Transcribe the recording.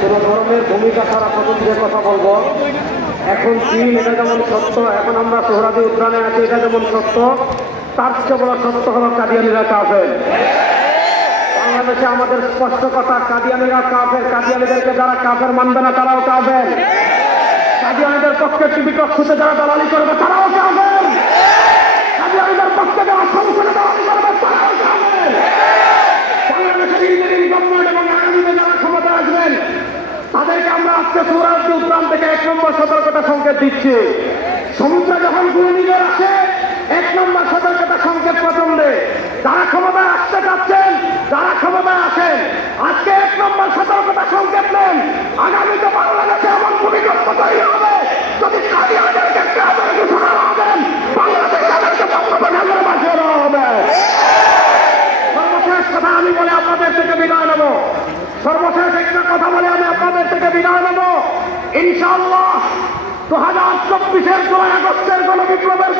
কোন ধর্মের ভূমিকা ছাড়া প্রথম যে কথা বলব? এখন চীন এটা যেমন সত্য, এখন আমরা সোহরাদি উদ্যানে আছি, এটা যেমন সত্য, তার চেয়ে বড় সত্য হলো কাদিয়ানিরা কাফের। বাংলাদেশে আমাদের স্পষ্ট কথা, কাদিয়ানিরা কাফের, কাদিয়ানিদেরকে যারা কাফের মানবে না, তারাও কাফের। কাদিয়ানিদের পক্ষে টিভি কক্ষতে যারা দালালি করবে, তারাও কাফের। আজকে সৌরাজ্য উদ্যান থেকে এক নম্বর সতর্কতা সংকেত দিচ্ছি। সমুদ্রে যখন ঘূর্ণিঝড় আসে, এক নম্বর সতর্কতা সংকেত পছন্দে যারা ক্ষমতায় আসতে চাচ্ছেন, যারা ক্ষমতায় আসেন, আজকে এক নম্বর সতর্কতা সংকেত নেন। আগামীতে বাংলাদেশে এমন ভূমিকম্প তৈরি হবে, যদি কারিয়াদেরকে ক্লাবের ঘোষণা না দেন, বাংলাদেশ আমি বলে আপনাদের থেকে বিদায় নেব। সর্বশেষ একটা কথা বলে আমি আপনাদের থেকে বিদায় নেব। ইনশাআল্লাহ, দু হাজার চব্বিশের জুলাই আগস্টের গণবিপ্লবের